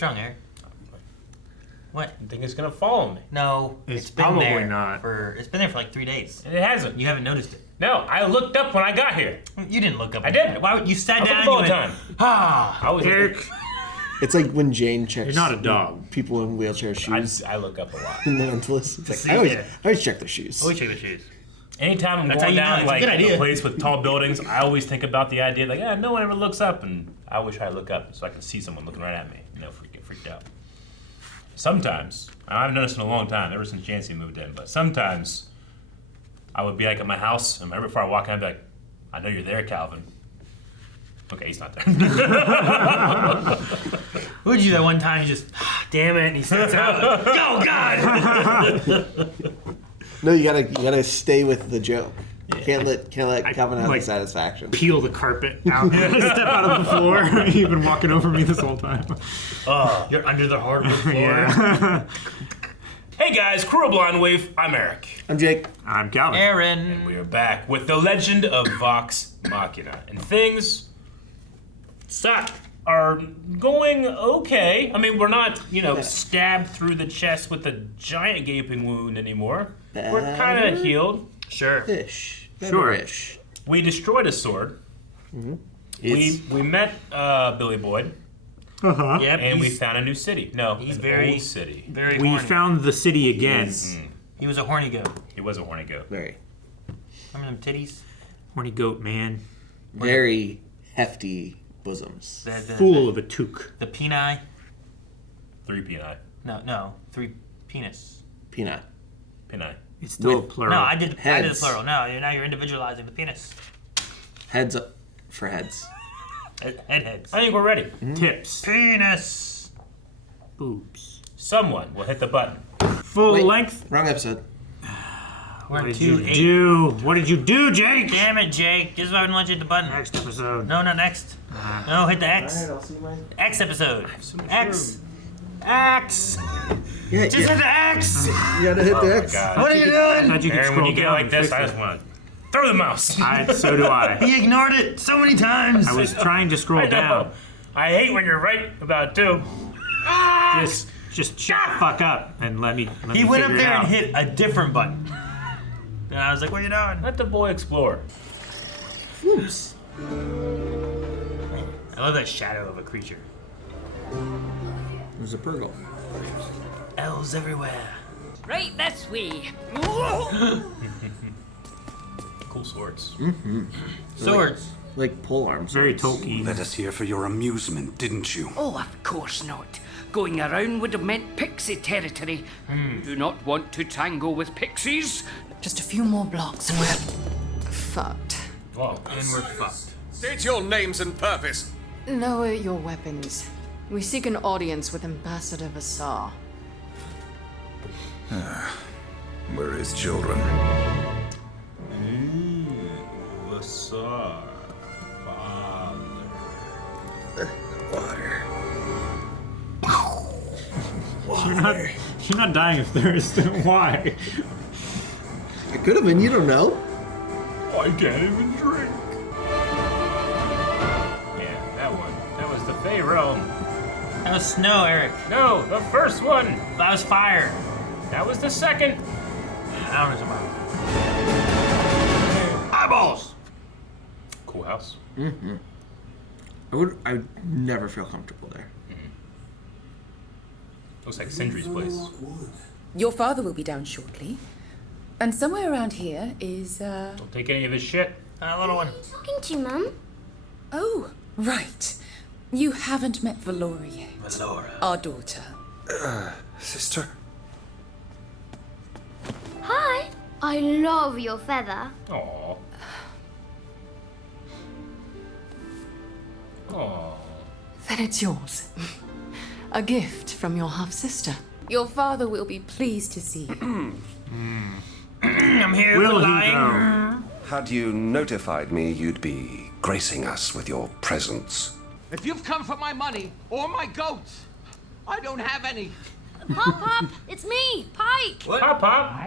What's wrong, Eric? What? You think it's gonna follow me? No, It's been probably there not. It's been there for like 3 days. And it hasn't. You haven't noticed it. No, I looked up when I got here. You didn't look up. I did. Why would you sat I down? look And all you the went, time. Ah. I was Eric, It's like when Jane checks. you're not a dog. People in wheelchair shoes. I look up a lot. In the Mentalist. It's like, See, I always, yeah. I always check the shoes. Always check the shoes. Anytime I'm That's how going you know down it's a like good idea. a place with tall buildings, I always think about the idea like, no one ever looks up, and I wish I look up so I can see someone looking right at me. Get freaked out. Sometimes, I haven't noticed in a long time, ever since Jancy moved in, but sometimes I would be like at my house, and right before I walk in, I'd be like, I know you're there, Calvin. Okay, he's not there. What did you do that one time? You just, damn it, and he sits out. Oh, God! No, you gotta stay with the joke. Yeah. Can't let Calvin have like, the satisfaction. Peel the carpet out. Step out of the floor. You've been walking over me this whole time. Oh, you're under the hardwood floor. Yeah. Hey guys, Crew of Blonde Wave, I'm Eric. I'm Jake. I'm Calvin. Aaron. We are back with the legend of Vox Machina. And things are going okay. I mean, we're not, stabbed through the chest with a giant gaping wound anymore. We're kind of healed. Sure. Ish. Sure. Ish. We destroyed a sword. Mm-hmm. We met Billy Boyd, Uh-huh. Yep. and we found a new city. No, he's an very- old city. Very We horny. found the city again. He was a horny goat. He was a horny goat. Very, Remember them titties? Horny goat man. very hefty bosoms. The Fool of a toque. The peni? 3 peni. No. 3 penis. Peanut. Peni. It's still With- plural. No, I did the Heads. plural. No, now you're individualizing the penis. Heads up for heads. Heads. I think we're ready. Tips. Penis. Boobs. Someone will hit the button. Full Wait. length. Wrong episode. We're What did 2 you 8. do? What did you do, Jake? Damn it, Jake. This is why I didn't want you to hit the button. Next episode. No, not next. No, hit the X. I'll see my. X episode. so much X. X. Yeah, Just hit the X. you gotta hit the Oh my X. God. What are you I doing? thought you could Aaron, scroll when you get down like and this, fix I it. just want to throw the mouse. So do I. He ignored it so many times. I was trying to scroll I know. down. I hate when you're right about it too. Just shut the fuck up and let me. He went up figure it there out. and hit a different button. And I was like, what are you doing? Let the boy explore. Oops. I love that shadow of a creature. There's a Purgle. Elves everywhere. Right this way. Cool swords. Swords. Like pole arms. Very Tolkien. Led us here for your amusement, didn't you? Oh, of course not. Going around would have meant pixie territory. Do not want to tangle with pixies. Just a few more blocks and we're fucked. Whoa. And we're fucked. State your names and purpose. Lower your weapons. We seek an audience with Ambassador Vassar. We're his children. Vassar. Water. You're not dying of thirst. Why? I could have been. You don't know. I can't even drink. Yeah, that one. That was the Fey Realm. That was snow, Eric. No, the first one. That was fire. That was the second. I don't know something. Eyeballs. Cool house. I'd never feel comfortable there. Looks like Sindri's place. Your father will be down shortly. And somewhere around here is, Don't take any of his shit. A little one. Talking to you, Mum. Oh, right. You haven't met Valora yet. Valora. Our daughter. Sister. Hi. I love your feather. Aww. Aww. Then it's yours. A gift from your half-sister. Your father will be pleased to see you. I'm here. Will he lying. though? Had you notified me you'd be gracing us with your presence? If you've come for my money or my goats, I don't have any. Pop, Pop. It's me, Pike. What? Pop, pop.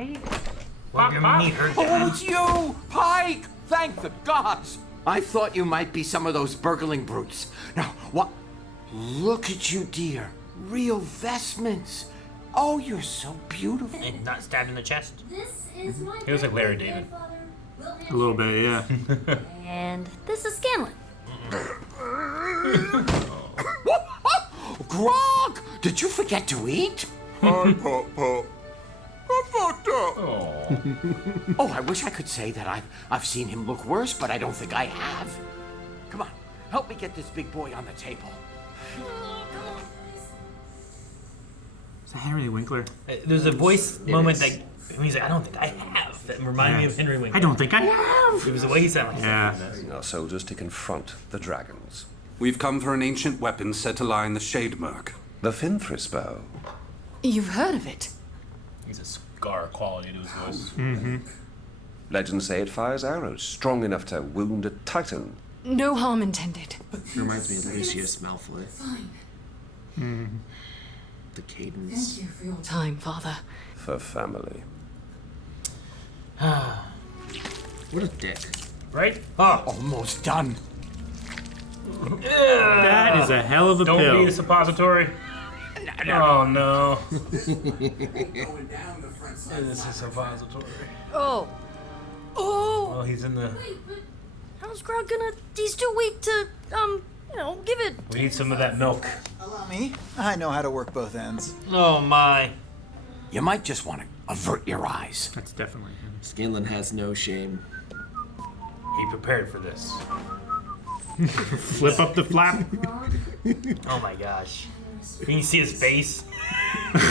We're gonna meet her Oh, dad. it's you, Pike! Thank the gods! I thought you might be some of those burgling brutes. Now, what? Look at you, dear. Real vestments. Oh, you're so beautiful. And not stabbed in the chest. This is my He looks like Larry David. A little bit, yeah. And this is Scanlan. Grog! Did you forget to eat? Hi, Pop Pop. I fucked up. Oh, I wish I could say that I've seen him look worse, but I don't think I have. Come on, help me get this big boy on the table. Is that Henry Winkler? There's a voice moment that he's like, I don't think I have. That reminded me of Henry Winkler. I don't think I have. It was the way he sounded. Yeah. Our soldiers to confront the dragons. We've come for an ancient weapon said to lie in the Shade Murk. The Finthris bow. You've heard of it? He's a scar quality to his voice. Mm-hmm. Legends say it fires arrows strong enough to wound a titan. No harm intended. Reminds me of Lucius Malfoy. Mm. The cadence. Thank you for your time, Father. For family. What a dick. Right? Oh. Almost done. That is a hell of a Don't pill. need a suppository. Oh no. This is a suppository. Oh. Oh. Oh, he's in the. How's Grog gonna... He's too weak to, give it. We need some of that milk. Allow me. I know how to work both ends. Oh my. You might just want to avert your eyes. That's definitely him. Scanlan has no shame. He prepared for this. Flip up the flap. Oh my gosh. Can you see his face?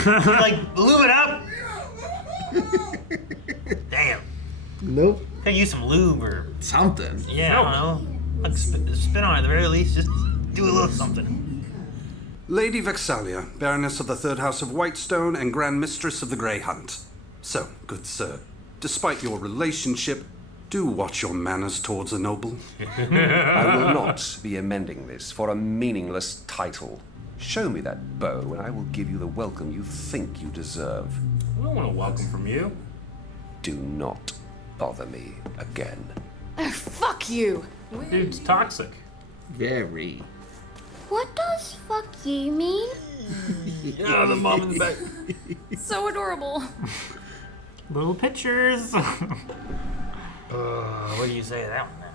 Like, lube it up. Damn. Nope. Could use some lube or Something. yeah, I don't know. Like spin on it at the very least. Just do a little something. Lady Vexalia, Baroness of the Third House of Whitestone and Grand Mistress of the Grey Hunt. So, good sir, despite your relationship, do watch your manners towards a noble. I will not be amending this for a meaningless title. Show me that bow, and I will give you the welcome you think you deserve. We don't want a welcome from you. Do not bother me again. Oh, fuck you. Dude's toxic. Very. What does fuck you mean? Yeah, the mom in the back. So adorable. Little pictures. What do you say to that one now?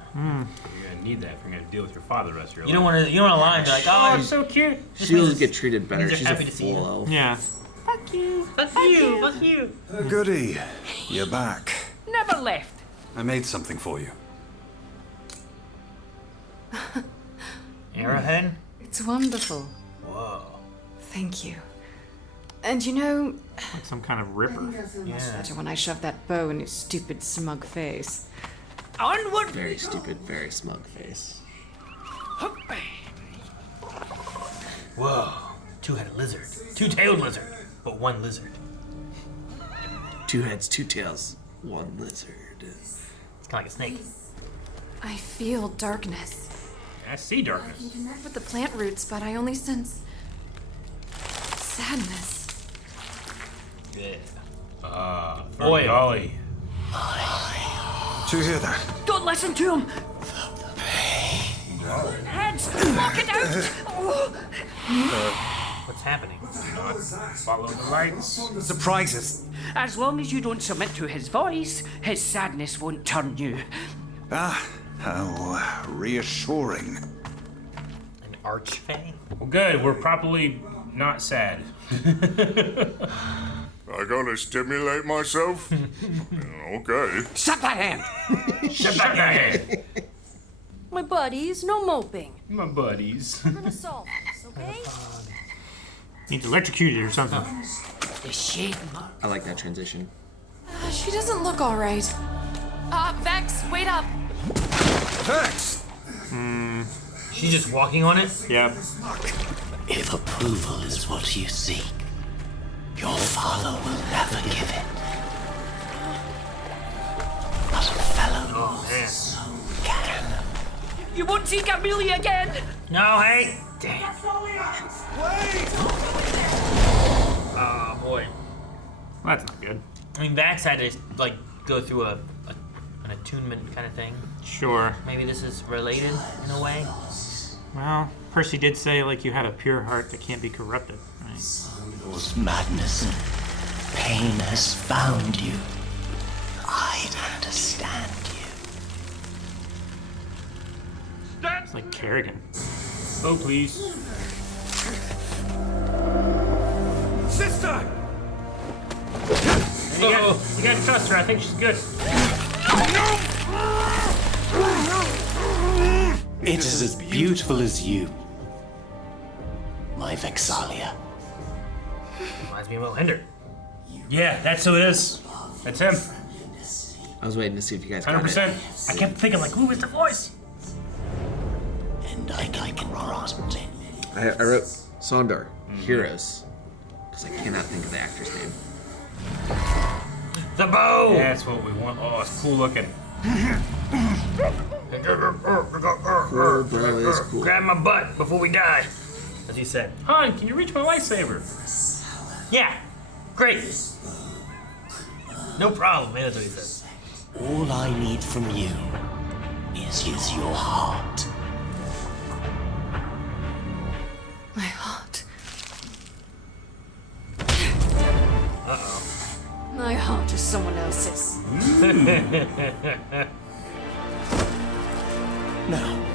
You're gonna need that if you're gonna deal with your father the rest of your You life. don't want to. You don't want to lie and be like, oh, it's so cute. She'll get treated better. means they're She's happy a to see you. full elf. Yeah. Fuck you. Fuck you. Fuck you. Goody, you're back. Never left. I made something for you. Arrowhead. It's wonderful. Whoa. Thank you. And you know, Like some kind of ripper. Yeah. better when I shove that bow in his stupid, smug face. Onward. Very stupid, very smug face. Whoa. Two-headed lizard. Two-tailed lizard. But one lizard. 2 heads, 2 tails, 1 lizard. It's kind of like a snake. I feel darkness. I see darkness. Connect with the plant roots, but I only sense sadness. Yeah. Boy, golly. Do you hear that? Don't listen to him. Heads, block it out. What's happening? Not follow the lights. Surprises. As long as you don't submit to his voice, his sadness won't turn you. Ah, how reassuring. An archfey? Well, good. We're properly not sad. I gotta stimulate myself? Okay. Shut that hand. Shut that guy. My buddies, no moping. My buddies. We're gonna solve this, okay? Needs electrocuted or something. The shade mark. I like that transition. She doesn't look all right. Vex, wait up. Vex! She's just walking on it? Yep. If approval is what you seek, your father will never give it. But a fellow Oh, man. can. You won't see Camelia again. No, hey. Damn. Oh, boy. Well, that's not good. I mean, Vax had to, like, go through an attunement kind of thing. Sure. Maybe this is related in a way. Well, Percy did say, like, you had a pure heart that can't be corrupted, right? Whose madness and pain has found you. I understand you. It's like Kerrigan. Oh, please. Sister! You gotta trust her. I think she's good. It is as beautiful as you, my Vexalia. Reminds me of Hinder. Yeah, that's who it is. That's him. I was waiting to see if you guys got 100%. it. I kept thinking, like, who is the voice? And I can promise. I wrote Sondar, Heroes, because I cannot think of the actor's name. The bow! Yeah, that's what we want. Oh, it's cool looking. Cool, bro, it's cool. Grab my butt before we die. As he said. Han, can you reach my lightsaber? Yeah. Great. No problem, man. That's what he said. All I need from you is your heart. My heart. Uh-oh. My heart is someone else's. No.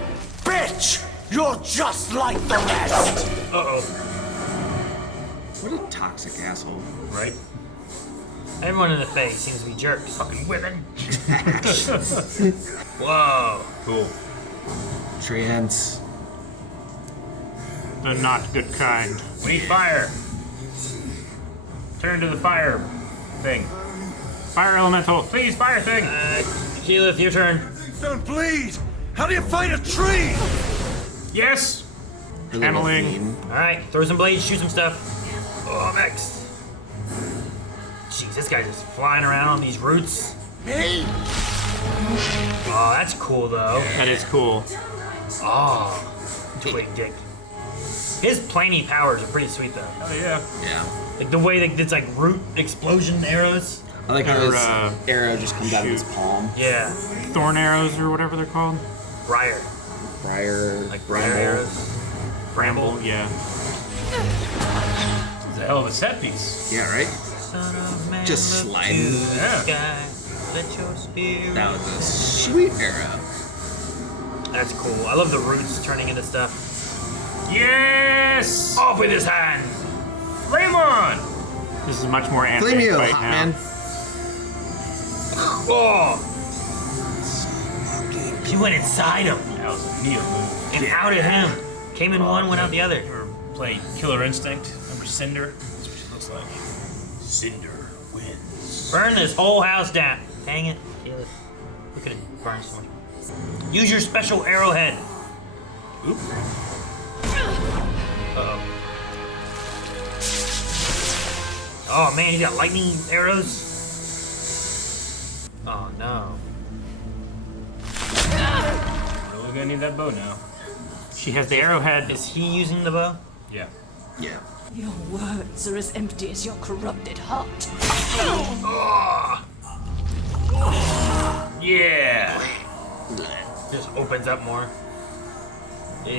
Bitch! You're just like the rest! Uh-oh. What a toxic asshole. Right? Everyone in the face seems to be jerks. Fucking women. Whoa. Cool. Trans. The not good kind. We need fire. Turn to the fire thing. Fire elemental. Please, fire thing. Keyleth, your turn. Don't bleed! How do you fight a tree? Yes. Channeling. Alright, throw some blades, shoot some stuff. Oh, Max. Jeez, this guy's just flying around on these roots. Hey! Oh, that's cool, though. That is cool. Oh, twig dick. His planey powers are pretty sweet, though. Oh, yeah. Yeah. Like the way that it's like root explosion arrows. I like how Or, his arrow just comes out of his shoot. palm. Yeah. Thorn arrows or whatever they're called. Briar. Briar. Like briar bramble. arrows. Bramble, yeah. It's a hell of a set piece. Yeah, right? Son of man, Just look sliding. to the Yeah. sky. Let your spirit. That was a sweet arrow. That's cool. I love the roots turning into stuff. Yes! Off with his hand. Flame on! This is much more anime Flame you, right hot now. man. Oh. She went inside him That was a Neo move. and out at him. Came in one, went out the other. You ever played Killer Instinct? Remember Cinder? That's what she looks like. Cinder wins. Burn this whole house down. Dang it. Look at it. Burn so much. Use your special arrowhead. Oop. Uh-oh. Oh man, he's got lightning arrows. Oh no. Really gonna need that bow now. She has the arrowhead. Is he using the bow? Yeah. Yeah. Your words are as empty as your corrupted heart. Oh. Yeah. Just opens up more. Ew.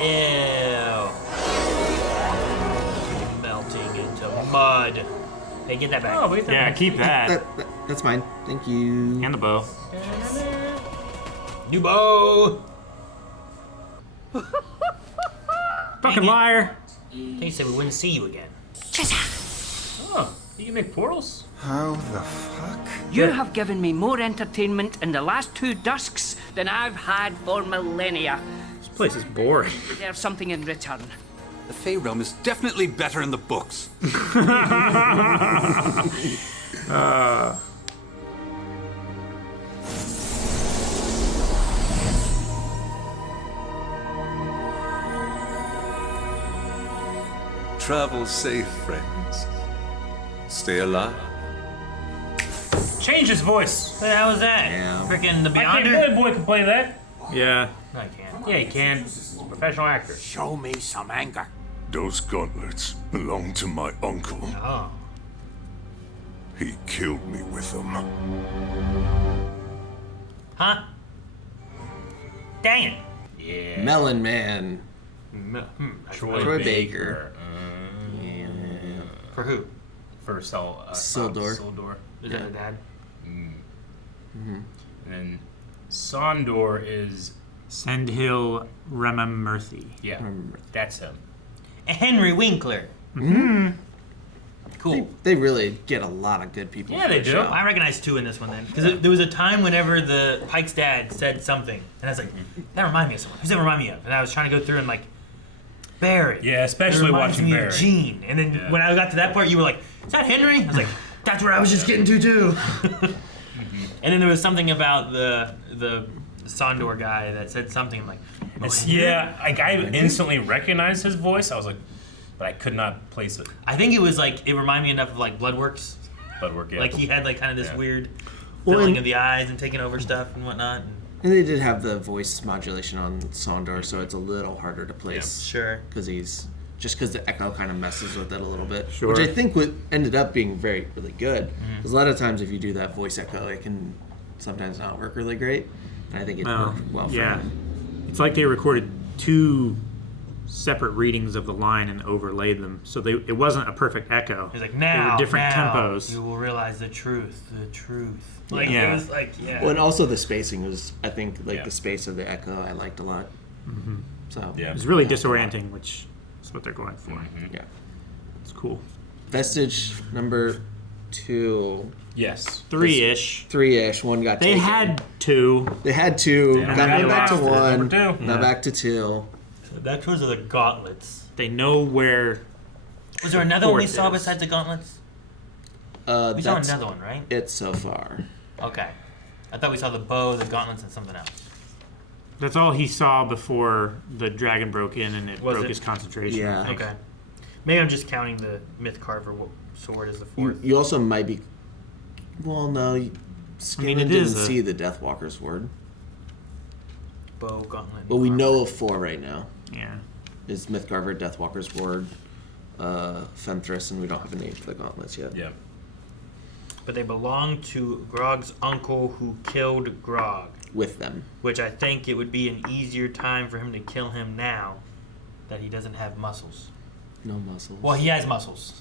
Ew. Melting into mud. Hey, get that back. Oh, wait. Yeah, keep that. That's mine. Thank you. And the bow. New bow. Fucking liar. They said we wouldn't see you again. Oh, you can make portals? How the fuck? You have given me more entertainment in the last 2 dusks than I've had for millennia. This place is boring. There's something in return. The Fey realm is definitely better in the books. Travel safe, friends. Stay alive. Change his voice. What the hell was that? Yeah. Freaking the I can't. Beyonder? Billy Boy can play that. Yeah. No, I can't. Yeah, he can. He's a professional actor. Show me some anger. Those gauntlets belong to my uncle. Oh. He killed me with them. Huh? Dang it. Yeah. Melon Man. Troy Baker. For who? For Sildor. Sildor. Is that her dad? Mm-hmm. And then Sondor is... Sandhill Remamurthy. Yeah, that's him. Henry Winkler. Mm-hmm. Cool. They really get a lot of good people. Yeah, for they the do. show. I recognize 2 in this one then. Because there was a time whenever the Pike's dad said something, and I was like, that reminds me of someone. Who's that remind me of? And I was trying to go through and like, Barry. Yeah, especially It reminds watching me Barry. of Gene. And then when I got to that part, you were like, is that Henry? I was like, that's where I was just getting to too. And then there was something about the Sondor guy that said something I'm like, Yeah, like I instantly recognized his voice. I was like, but I could not place it. I think it was like, it reminded me enough of like Bloodworks. Bloodwork, yeah. Like he had like kind of this weird Well, filling and- of the eyes and taking over stuff and whatnot. And they did have the voice modulation on Sondor, so it's a little harder to place. Sure. Because the echo kind of messes with it a little bit. Sure. Which I think ended up being really good. Because a lot of times if you do that voice echo, it can sometimes not work really great. And I think it worked well for him. It's like they recorded 2 separate readings of the line and overlaid them, so it wasn't a perfect echo. He's like, They now, were different now tempos. you will realize the truth. Like, Yeah. it was like, yeah. Well, and also the spacing was, I think, the space of the echo I liked a lot. Mm-hmm. So It was really disorienting, which is what they're going for. Yeah. It's cool. Vestige number 2. Yes. 3-ish. 3-ish. One got They taken. had 2. They had 2. Yeah. Got They back to lost it. 1. Number 2. Now Yeah. back to 2. So that those are the gauntlets. They know where. Was there another one we Fourth saw is. besides the gauntlets? We saw That's another one, right? it so far. Okay. I thought we saw the bow, the gauntlets, and something else. That's all he saw before the dragon broke in and it Was broke it? his concentration. Yeah. I think. Okay. Maybe I'm just counting the Myth Carver sword as the fourth. You also might be. Well, no. Scanlan it didn't is a- see the Deathwalker's word. Bow, gauntlet. But we know of 4 right now. Yeah. Is Mythcarver, Deathwalker's word, Fenthras, and we don't have a name for the gauntlets yet. Yeah. But they belong to Grog's uncle who killed Grog. With them. Which I think it would be an easier time for him to kill him now that he doesn't have muscles. No muscles. Well, he has muscles.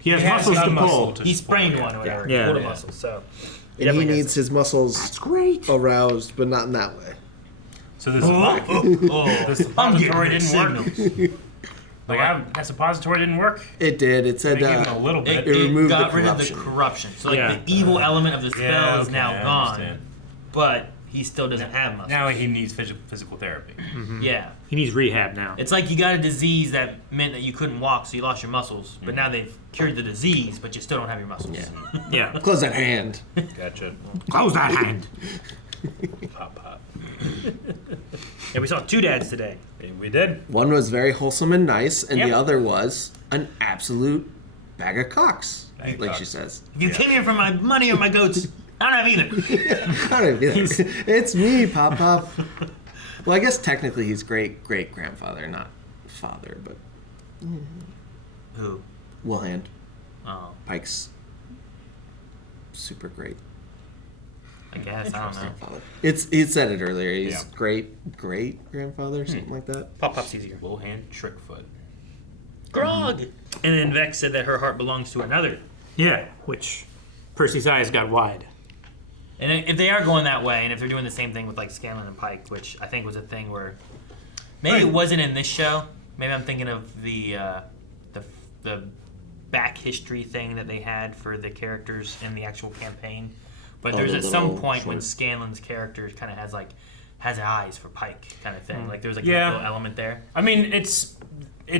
He has muscles to pull. He sprained one or whatever. Yeah. He pulled a Yeah. muscle, so. And he needs his muscles aroused, but not in that way. So this, Oh, the suppository getting didn't work. Like that suppository didn't work. It did. It said They gave him a little bit. it removed got the rid of corruption. the corruption. So like Yeah. the evil element of the spell Yeah, is okay, now I gone, understand. but he still doesn't have muscles. Now he needs physical therapy. Yeah. He needs rehab now. It's like you got a disease that meant that you couldn't walk, so you lost your muscles. But now they've cured the disease, but you still don't have your muscles. Yeah. Close that hand. Gotcha. Close that hand. Pop, pop. Yeah, we saw 2 dads today. We did. One was very wholesome and nice, and Yep. the other was an absolute bag of cocks, Bag of like cocks. she says. If you came here for my money or my goats, I don't have either. I don't be like, it's me, Pop Pop. Well, I guess technically he's great grandfather, not father, but Who? Wilhand. Oh, Pike's super great I guess. I don't know. grandfather. He said it earlier. He's Yeah. great grandfather, something like that. Pop-Pop's easier. Wilhand Trickfoot. Grog! And then Vex said that her heart belongs to another. Yeah, which Percy's eyes got wide. And if they are going that way, and if they're doing the same thing with like Scanlan and Pike, which I think was a thing where maybe it wasn't in this show. Maybe I'm thinking of the back history thing that they had for the characters in the actual campaign. But Oh, there's the at some little point when short- Scanlan's character kind of has eyes for Pike kind of thing. Like there's like Yeah. a little element there. I mean, it's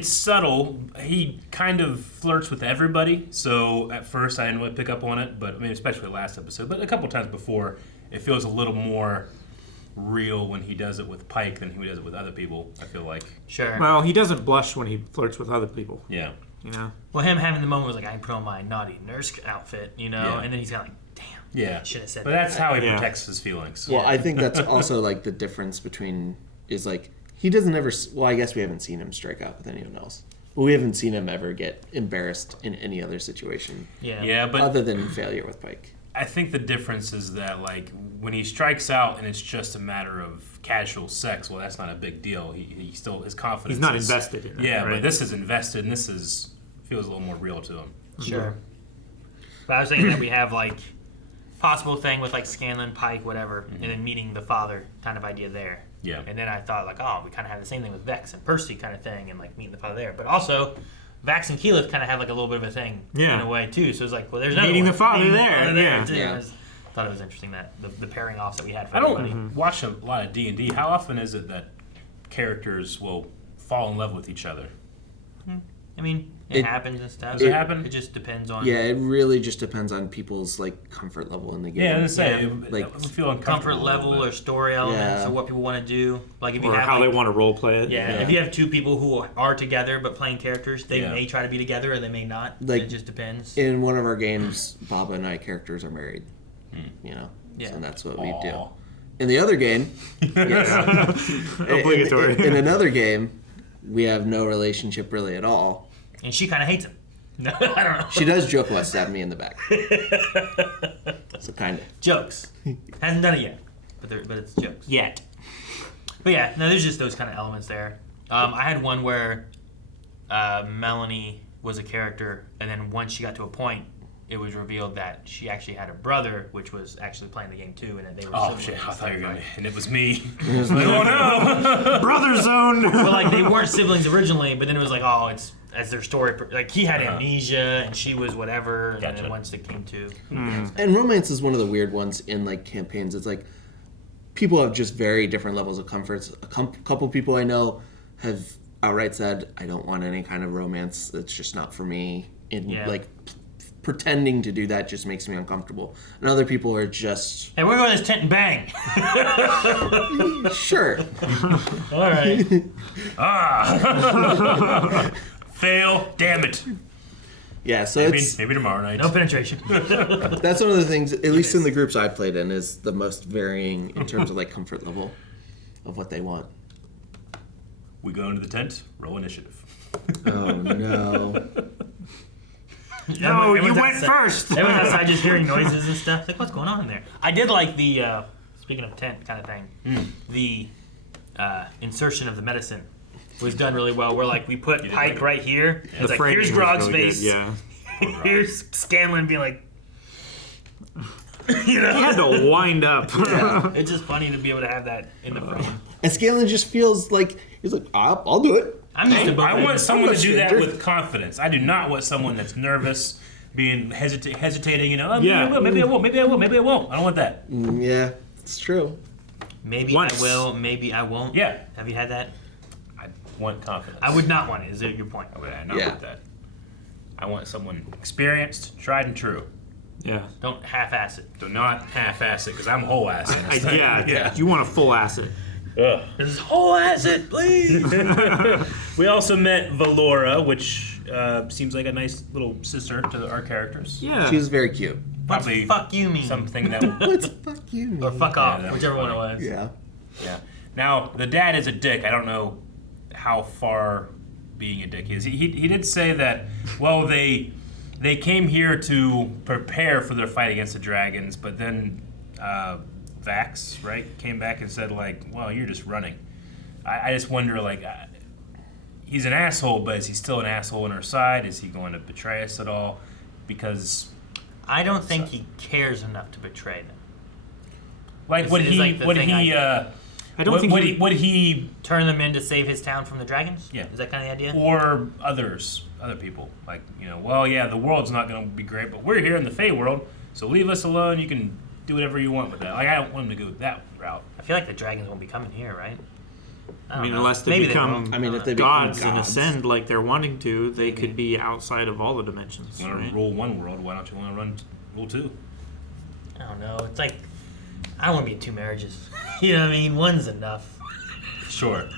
subtle. He kind of flirts with everybody. So at first I didn't really pick up on it, but I mean, especially last episode. But a couple times before, it feels a little more real when he does it with Pike than he does it with other people. I feel like. Sure. Well, he doesn't blush when he flirts with other people. Yeah. You know? Well, him having the moment was like, I put on my naughty nurse outfit, you know, Yeah. and then he's kind of like, damn. Yeah. Should have said But that. that's how he protects his feelings. Well, I think that's also like the difference between is like he doesn't ever. Well, I guess we haven't seen him strike out with anyone else, but we haven't seen him ever get embarrassed in any other situation. Yeah. Yeah, but other than failure with Pike. I think the difference is that like when he strikes out and it's just a matter of casual sex, well, that's not a big deal. He still, his confidence. He's not is, invested in it. Yeah, right? but this is invested, and this feels a little more real to him. Sure. But I was thinking that we have like possible thing with like Scanlan, Pike, whatever, and then meeting the father kind of idea there. Yeah. And then I thought like, oh, we kind of have the same thing with Vex and Percy kind of thing, and like meeting the father there. But also, Vax and Keyleth kind of have like a little bit of a thing in a way too. So it's like, well, there's another meeting one. the father Meeting there. the Yeah. too. Yeah. I thought it was interesting that the pairing offs that we had for I don't everybody. watch a lot of D&D. How often is it that characters will fall in love with each other? I mean, it happens and stuff. Does it happen? It just depends on. Yeah, it really just depends on people's like comfort level in the game. Yeah, I was gonna say, like I would feel uncomfortable comfort a little level bit. or story elements Yeah. or what people want to do. Like if you Or have how like, they want to role play it. Yeah, if you have two people who are together but playing characters, they may try to be together or they may not. Like, it just depends. In one of our games, Baba and I characters are married. You know, so that's what we do. In the other game, Obligatory. In another game, we have no relationship really at all. And she kind of hates him. No, I don't know. She does joke about stabbing me in the back. So kind of jokes. Hasn't done it yet, but it's jokes. Yet. But yeah, no, there's just those kind of elements there. I had one where Melanie was a character, and then once she got to a point, it was revealed that she actually had a brother, which was actually playing the game too, and that they were. Oh siblings shit! I and thought you were stuff, gonna, right? and it was me. Oh no! Brother zone. Well, like they weren't siblings originally, but then it was like, oh, it's as their story. Like he had amnesia, and she was whatever, and then once it came to. And romance is one of the weird ones in like campaigns. It's like people have just very different levels of comforts. A couple people I know have outright said, "I don't want any kind of romance. That's just not for me." Like pretending to do that just makes me uncomfortable. And other people are just, hey, we're going to this tent and bang. Sure. All right. Fail. Damn it. Yeah, so maybe tomorrow night. No penetration. That's one of the things, at least in the groups I played in, is the most varying in terms of like comfort level of what they want. We go into the tent. Roll initiative. Oh no. No, you went first. Everyone outside just hearing noises and stuff. Like, what's going on in there? I did like the, speaking of tent kind of thing, the insertion of the medicine was done really well. Where like we put Pike right here. The It's like, framing here's was Grog's really face. good, yeah. Here's Scanlan being like, you know? He had to wind up. Yeah. It's just funny to be able to have that in the frame. And Scanlan just feels like, he's like, I'll do it. I'm used to both. I want someone I'm to a do that stranger. with confidence. I do not want someone that's nervous, being hesitating. You know, Yeah. maybe I will, maybe I will, maybe I won't. I don't want that. Yeah, it's true. Maybe Once. I will, maybe I won't. Yeah. Have you had that? I want confidence. I would not want it. Is it your point? I would not want that. I want someone experienced, tried and true. Yeah. Don't half-ass it. Do not half-ass it, because I'm whole ass in this thing. Yeah. You want a full asset. Ugh. This is whole asset, please. We also met Valora, which seems like a nice little sister to our characters. Yeah. She's very cute. What's Probably fuck you mean? something that. What's fuck you mean? Or fuck off, that was whichever one it funny. was. Yeah. Yeah. Now the dad is a dick. I don't know how far being a dick is. He did say that. Well, they came here to prepare for their fight against the dragons, but then Vax, right, came back and said like, well, you're just running. I just wonder like. He's an asshole, but is he still an asshole on our side? Is he going to betray us at all? Because I don't think he cares enough to betray them. like would he would he turn them in to save his town from the dragons? Yeah. Is that kind of the idea? or other people like, you know, well, yeah, the world's not going to be great, but we're here in the Fey world, so leave us alone. You can do whatever you want with that. Like, I don't want him to go that route. I feel like the dragons won't be coming here, right? I mean, don't know. unless they Maybe become won't. I mean, if they become gods and ascend like they're wanting to, they could be outside of all the dimensions. You want Right? to rule one world, why don't you want to rule two? I don't know. It's like I don't want to be in two marriages. You know what I mean? One's enough. Sure.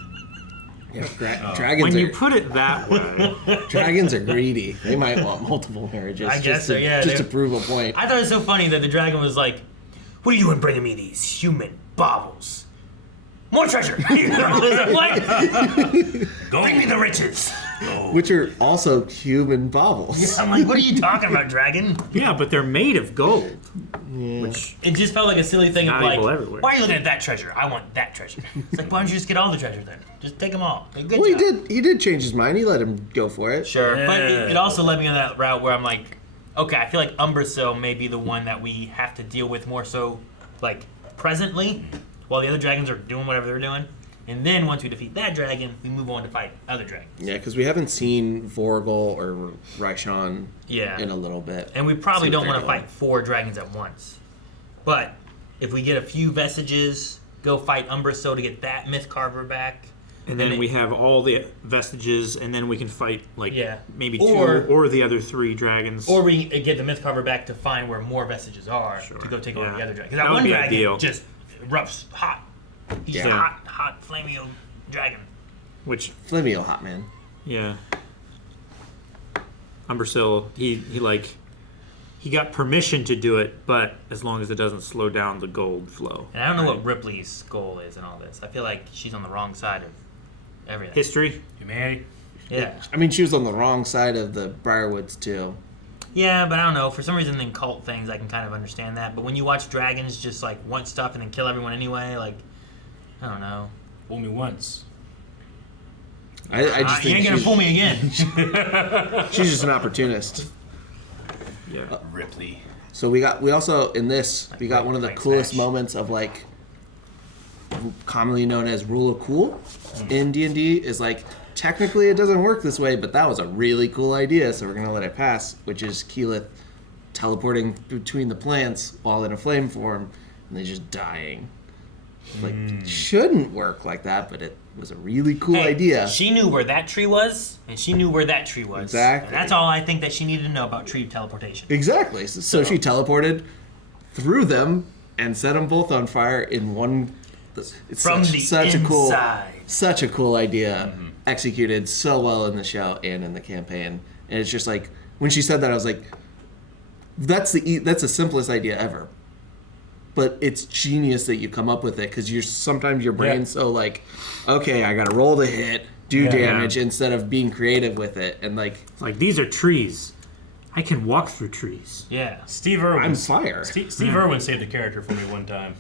Yeah, dragons When are, you put it that way, dragons are greedy. They might want multiple marriages. I guess just so, to, yeah, just they- to prove a point. I thought it was so funny that the dragon was like, "What are you doing bringing me these human baubles? more treasure. I was like, what? Bring me the riches. Which are also human baubles. Yeah, I'm like, what are you talking about, dragon? Yeah, but they're made of gold. Which it just felt like a silly thing of like, everywhere. why are you looking at that treasure? I want that treasure. It's like, why don't you just get all the treasure then? Just take them all. Good well, job. he did change his mind. He let him go for it. Sure, but it also led me on that route where I'm like, okay, I feel like Umbrasyl may be the one that we have to deal with more so, like, presently, while the other dragons are doing whatever they're doing. And then once we defeat that dragon, we move on to fight other dragons. Yeah, because we haven't seen Vorgol or Raishan in a little bit. And we probably don't want to fight 4 dragons at once. But if we get a few vestiges, go fight Umbrasyl to get that Myth Carver back. And then we have all the vestiges, and then we can fight, like, maybe 2 Or- or the other 3 dragons. Or we get the Myth Carver back to find where more vestiges are to go take over the other dragon. Because That that would one be dragon ideal. just erupts hot. He's a hot flaming dragon. Which Flamio hot man. Yeah. Umbrasyl, he got permission to do it, but as long as it doesn't slow down the gold flow. And I don't know what Ripley's goal is in all this. I feel like she's on the wrong side of everything. History, humanity. Yeah. I mean, she was on the wrong side of the Briarwoods too. Yeah, but I don't know. For some reason, in cult things, I can kind of understand that. But when you watch dragons just like want stuff and then kill everyone anyway, like, I don't know. Fool me once. I just think you ain't gonna fool me again. She's just an opportunist. Yeah. Ripley. So we also in this we got one of the coolest moments of like commonly known as rule of cool in D&D is like technically it doesn't work this way, but that was a really cool idea, so we're gonna let it pass, which is Keyleth teleporting between the plants while in a flame form and they just dying. Like shouldn't work like that, but it was a really cool idea. She knew where that tree was, and she knew where that tree was. Exactly. And that's all I think that she needed to know about tree teleportation. Exactly. So she teleported through them and set them both on fire in one. It's From the such inside. a cool idea, executed so well in the show and in the campaign. And it's just like when she said that, I was like, that's the simplest idea ever. But it's genius that you come up with it because sometimes your brain's so like, okay, I gotta roll the hit, do damage instead of being creative with it, and like these are trees. I can walk through trees. Yeah. Steve Irwin. I'm fire. Steve Irwin saved a character for me one time.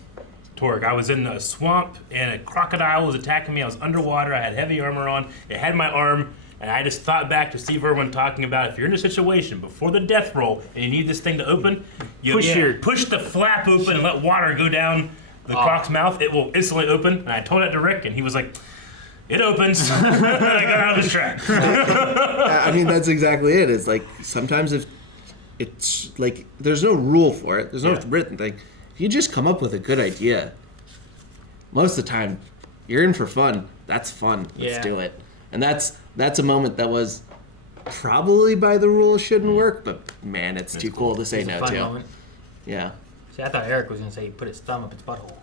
Torque. I was in a swamp and a crocodile was attacking me. I was underwater. I had heavy armor on. It had my arm. And I just thought back to Steve Irwin talking about if you're in a situation before the death roll and you need this thing to open, you push the flap open and let water go down the croc's mouth. It will instantly open. And I told that to Rick, and he was like, "It opens." And I got out of his track. I mean, that's exactly it. It's like sometimes if it's like there's no rule for it, there's no written thing. If you just come up with a good idea, most of the time you're in for fun. That's fun. Let's do it. And that's a moment that was probably by the rules shouldn't work, but man, it's too cool to say It's a no fun to. moment. Yeah. See, I thought Eric was gonna say he put his thumb up his butthole.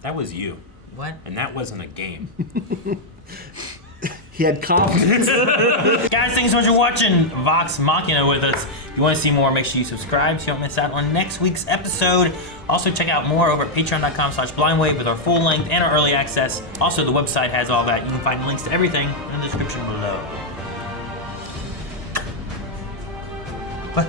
That was you. What? And that wasn't a game. He had confidence. Guys, thanks so much for watching Vox Machina with us. If you want to see more, make sure you subscribe so you don't miss out on next week's episode. Also, check out more over at patreon.com/blindwave with our full length and our early access. Also, the website has all that. You can find links to everything in the description below. What?